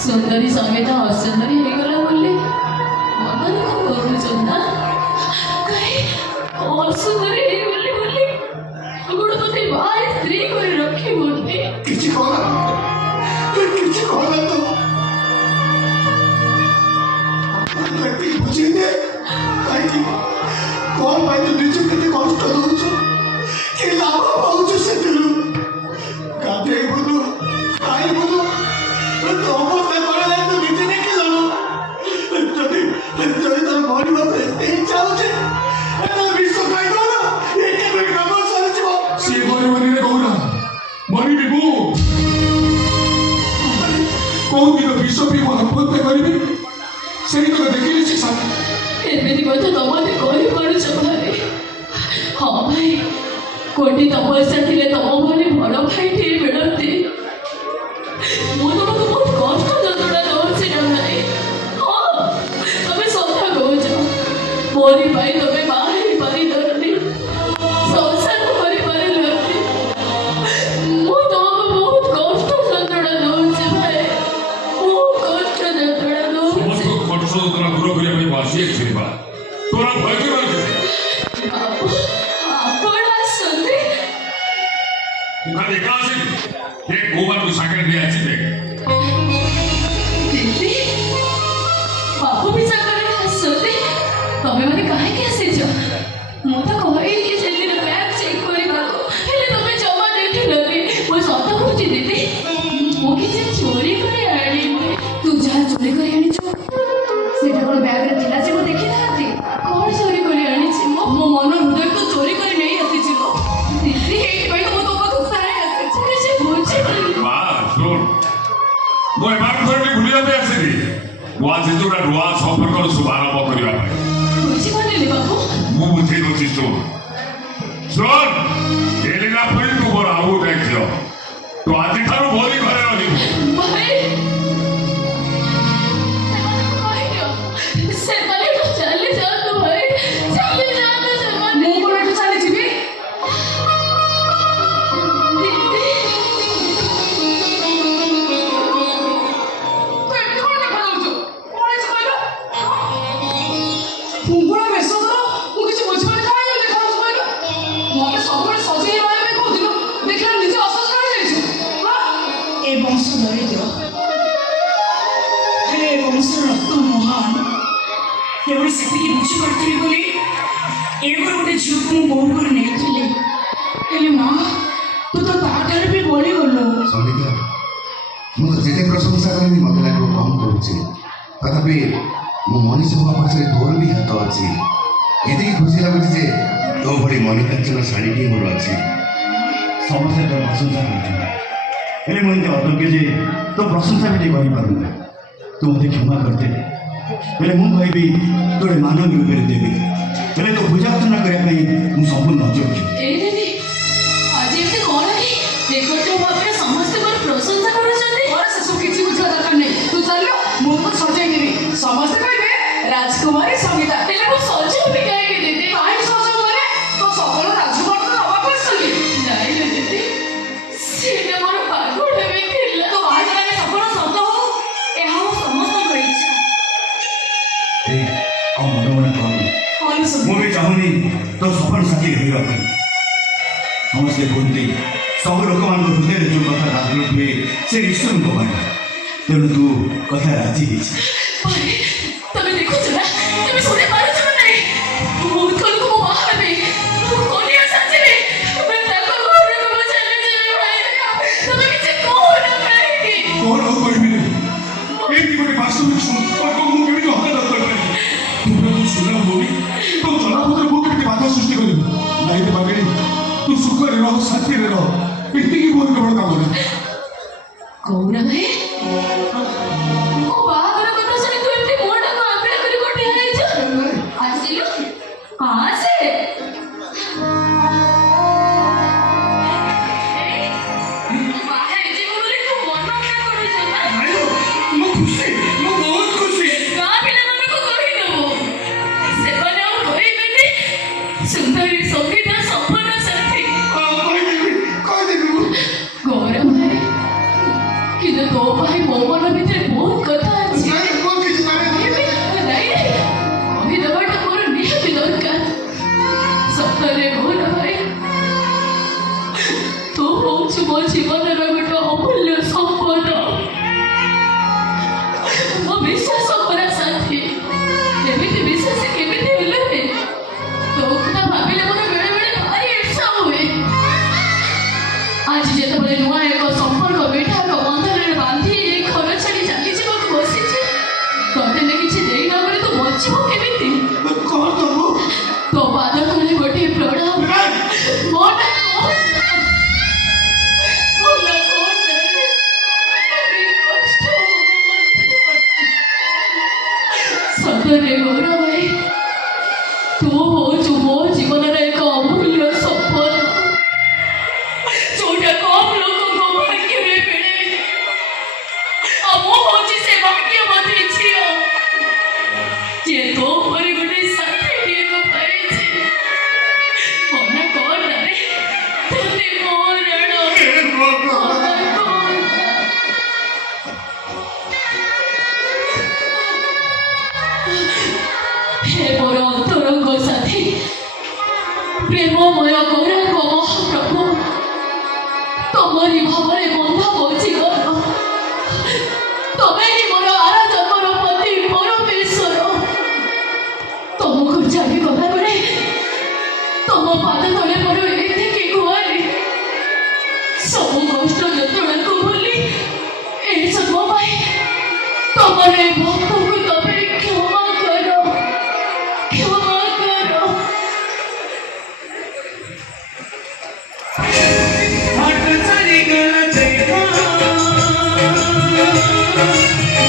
सुंदरी संगीता असुंदरी ହେଇଗଲା ବୋଲି ମନ ଦୁଃଖ କରୁଛ ନା? କାହିଁ ଅସୁନ୍ଦରୀ ହେଇଗଲି ବୋଲି ଆପଣ ମୋତେ ଭାରି ସ୍ତ୍ରୀ କରି ରଖିବୁନି। କିଛି କହନା ତ ଏତିକି ବୁଝେଇଦେ କାହିଁକି କଣ ପାଇଁ ତୁ ନିଜକୁ କେତେ କଷ୍ଟ ଦଉଛୁ, କି ଲାଭ ପାଉଛୁ ସେଥିରୁ? ଗାଧେଇବୁନୁ ଖାଇବୁନୁ ତୋ ଅବସ୍ଥା କଣ ହେଲାଣି ତୁ ନିଜେ ଦେଖିଲୁ। ଯଦି ତୋର ମରିବା ପାଇଁ ଏତେ ଇଚ୍ଛା ହଉଛି ତାହେଲେ ବିଶ୍ୱ ପାଇଗଲ ଏ କେବେ କାମ ସରିଯିବ। ସିଏ ମରିବନି ରେ କହୁନା, ମରିବି ମୁଁ। କୋଉ ଦିନ ବିଷ ପିଇ ମୁଁ ଆତ୍ମହତ୍ୟା କରିବି ସେଇ ତ ଦେଖିଲି ସେ ସାଥି। ଏମିତି କଥା ତମେ କହିପାରୁଛ ଭାଇ? ହଁ ଭାଇ, କୋଟି ତପସ୍ୟା ଥିଲେ ତମ ଭଳି ବଡ଼ ଭାଇଟିଏ ମିଳନ୍ତି। ମୁଁ ତମକୁ ବହୁତ କଷ୍ଟ ଯନ୍ତ୍ରଣା ଦେଉଛି ନା ଭାଇ? ହଁ, ତମେ ସତ କହୁଛ। ମୋରି ପାଇଁ ତମେ ବାହା ହେଇପାରିଲନି, ସଂସାର କରିପାରିଲନି। ମୁଁ ତମକୁ ବହୁତ କଷ୍ଟ ଯନ୍ତ୍ରଣା ଦେଉଛି ଭାଇ, ବହୁତ କଷ୍ଟ ଯନ୍ତ୍ରଣା ଦେଉଛି। ସମସ୍ତଙ୍କୁ କଷ୍ଟ ଯନ୍ତ୍ରଣା ଦୂର କରିବା ପାଇଁ ବାସି ଆସିବା ତୋର ଭୟ କି ଭୟ ଆପଣ ଆସନ୍ତି? ମୁଁ ଖାଲି ଏକା ଆସିବି ଏ ଗୋମାନଙ୍କୁ ସାଙ୍ଗରେ ନେଇ ଆସିବେ। ଦିଦି ବାବୁ ବି ସାଙ୍ଗରେ ଆସନ୍ତି? ତମେ ମାନେ କାହିଁକି ଆସିଛ? ମୁଁ ତ କହିଲି ସେଦିନ ବ୍ୟାଗ୍ ଚେକ୍ କରିବାକୁ, ହେଲେ ତମେ ଜମା ଦେଖିଲନି। ମୁଁ ସତ କହୁଛି ଦିଦି, ମୁଁ କିଛି ଚୋରି କରି ଆଣିନି। ତୁ ଯାହା ଚୋରି କରି ଆଣିଛୁ ସେଇଟା କ'ଣ ବ୍ୟାଗ୍ରେ ଥିଲା ଯେ ମୁଁ ଦେଖିଥାନ୍ତି? କ'ଣ ଚୋରି କରି ଆଣିଛି? ମୋ ମନ ହୃଦୟକୁ ଚୋରି କରି ନେଇ ଆସିଛି ମୋ ଦିଦି। ଏଇଥିପାଇଁ ତ ମୁଁ ତୋ ପାଖକୁ ଥରେ ଆସିଛି। କିଛି ବୁଝିପାରିଲି। ମା ଶୁଣ, ମୁଁ ଏମାନଙ୍କୁ ଧରିକି ବୁଲିବା ପାଇଁ ଆସିଲି। ମୁଁ ଆଜି ଯୋଉଟା ନୂଆ ସମ୍ପର୍କର ଶୁଭାରମ୍ଭ କରିବା ପାଇଁ। ବୁଝିପାରିଲି ବାବୁ। ମୁଁ ବୁଝେଇ ଦଉଛି ଶୁଣ ଏଲିନା ପରି ତୁ ମୋର ଆଉ ଦାୟିତ୍ୱ। ତୁ ଆଜିଠାରୁ ମୋରି ଘରେ ରହିବୁ। ଭାଇ ସେମାନେ ତ ଚାଲି ଯାଆନ୍ତୁ ଭାଇ, ଚାଲି ଯାଆନ୍ତୁ ସେମାନେ। ମୁଁ କ'ଣ ଏଠୁ ଚାଲିଯିବି? ଦିଦି ତୁ ଏମିତି କ'ଣ ଦେଖାଯାଉଛୁ? କ'ଣ ହେଇଛି କହିଲ? ପୁଙ୍ଗୁଳା ବେଶ ଧର, ମୁଁ କିଛି ବୁଝିପାରୁନି। କାହିଁକି ଦେଖାଯାଉଛି କହିଲ? ମୋତେ ସବୁବେଳେ ସଜେଇ ରହିବା ପାଇଁ କହୁଥିଲୁ, ଦେଖିଲା ନିଜେ ଅସଜ ରହିଯାଇଛୁ। ଏ ବଂଶ ଦରିଦ୍ର, ହେଲେ ଏ ବଂଶର ରକ୍ତ ମହାନ। କେବଳ ସେତିକି ବୁଝିପାରୁଥିଲି ବୋଲି ଏଗୁলো ଗୋଟେ ଝିଅକୁ ମୁଁ ବୋହୂ କରି ନେଇଥିଲି। ହେଲେ ମା, ତୁ ତ ତାଠାରୁ ବି ବଳିଗଲୁ। ସଙ୍ଗୀତା, ମୁଁ ଯେତେ ପ୍ରଶଂସା କରିବି ମୋତେ ଲାଗିବ କମ୍ କରୁଛି। ତଥାପି ମୁଁ ମଣିଷ ହେବା ପଛରେ ତୋର ବି ହାତ ଅଛି। ଏତିକି ଖୁସି ଲାଗୁଛି ଯେ ତୋ ଭଳି ମନୋକାଞ୍ଚନ ଶାଢ଼ୀଟିଏ ମୋର ଅଛି। ସମସ୍ତେ ତୋର ପ୍ରଶଂସା କରୁଛନ୍ତି, ହେଲେ ମୁଁ ଏମିତି ଅଟକେ ଯେ ତୋ ପ୍ରଶଂସା ବି ଟିକେ କରିପାରୁନି। ତୁ ମୋତେ କ୍ଷମା କରିଦେ। ହେଲେ ମୁଁ କହିବି ତୋର ମାନବ ରୂପରେ ଦେବି। ହେଲେ ତୋ ପୂଜାର୍ଚ୍ଚନା କରିବା ପାଇଁ ମୁଁ ସମ୍ପୂର୍ଣ୍ଣ ଅଯୋଗ୍ୟ। ଏ ଦିଦି, ଆଜି ଏମିତି କ'ଣ କି ଦେଖନ୍ତୁ ଭାବରେ ସମସ୍ତେ ମୋର ପ୍ରଶଂସା କରୁଛନ୍ତି? ମୋର ସେସବୁ କିଛି ବୁଝିବା ଦରକାର ନାହିଁ। ତୁ ଚାଲ, ମୁଁ ତ ସଜେଇ ଦେବି। ସମସ୍ତେ କହିବେ ରାଜକୁମାରୀ ସଙ୍ଗୀତା। ହେଲେ ମୁଁ ସଜେଇବି କାହିଁକି ଦିଦି? କାହିଁକି ସଜେଇବୁ ମାନେ ତୋ ସକଳ ରାଜକୁମାର ତ ନେବାକୁ ଆସିଛନ୍ତି? ନାଇଁ ରେ ଦିଦି, ସେଇଟା ମୋର ପାଗଳ ବି ଥିଲା। ତୋ ବାହାଘରରେ ସଫଳ ସତ ହଉ, ଏହା ହଉ ସମସ୍ତଙ୍କର ଇଚ୍ଛା। ଆଉ ମନେ ମନେ କହନି, ମୁଁ ବି ଚାହୁଁନି ତୋ ସଫଳ ସାଥୀ ରହିବା ପାଇଁ। ସମସ୍ତେ କୁହନ୍ତି ସବୁ ଲୋକମାନଙ୍କ ହୃଦୟରେ ଯେଉଁ କଥା ରାଜନୀତି ହୁଏ ସେ ଈଶ୍ୱରଙ୍କ ପାଇଁ। ତେଣୁ ତୁ କଥା ରାଜି ହେଇଛି। ତମେ ଦେଖୁଛ ନା, ତମେ ଶୁଣି ପାରୁଛ ନା ନାହିଁ? ମୁଁ ଉତ୍କଳକୁ ମୁଁ ବାହା ହେବି, ମୁଁ କନ୍ୟା ସାଜିବି, ମୁଁ ତାଙ୍କ ଘରକୁ ମୁଁ ଚାଲିଯିବି। ଭାଇ ତମେ କିଛି କହୁନ କାହିଁକି? କ'ଣ ଆଉ କହିବିନି? ଏମିତି ଗୋଟେ ବାସ୍ତବିକ ସମ୍ପର୍କ ମୁଁ କେମିତି ହତାଶ କରିପାରିବି? ତୁମର ତୁ ସୁନା ଭଉଣୀ, ତୋ ଚଲାପଥରେ ମୁଁ କେମିତି ବାଧା ସୃଷ୍ଟି କରିବି? ନାଇଁ ରେ ବାଗେଣୀ, ତୁ ସୁଖରେ ରହ, ଶାନ୍ତିରେ ରହ, ଏତିକି ମୋର କେବଳ କାମନା। କହୁନା ଭାଇ, ମୋ ବାହାଘର କଥା ଶୁଣି ତୁ ଏମିତି ମୁଣ୍ଡ ପ୍ରେମମୟ ଗୌରାଙ୍ଗ ମହାପ୍ରଭୁ ତମରି ଭାବରେ ବନ୍ଧା ମୋ ଜୀବନ। ତମେ ହିଁ ମୋର ଆରାଧକର ପତି ପରମେଶ୍ୱର। ତମକୁ ଜାଣିଗଲା ବେଳେ ତମ ପାଦ ତଳେ ମୋର ଏତିକି ଗୁହାରି, ସବୁ କଷ୍ଟ ଯନ୍ତ୍ରଣାକୁ ଭୁଲି ଏ ଜନ୍ମ ପାଇଁ ତମର ଏ ଭକ୍ତକୁ ତମେ କ୍ଷମା କର, କ୍ଷମା କର। हाट सारी गला देखा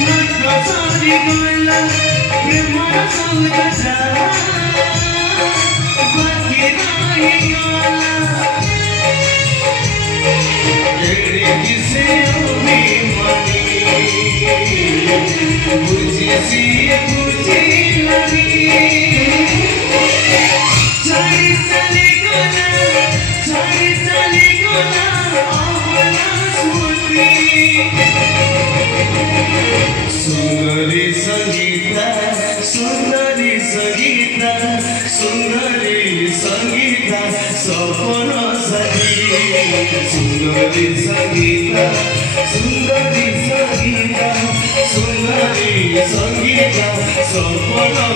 नाच सारी गला प्रेम सौदा चला बाकी नहीं गला तेरे किसे होने मानी बुझी सी बुझी लगी चली चली गला चली चली गला अपना स्मृति सुंदरी संगीता सुंदरी संगीता सुंदरी संगीता सपना सजी सुंदरी संगीता सुंदरी संगीता सुंदरी संगीता सपना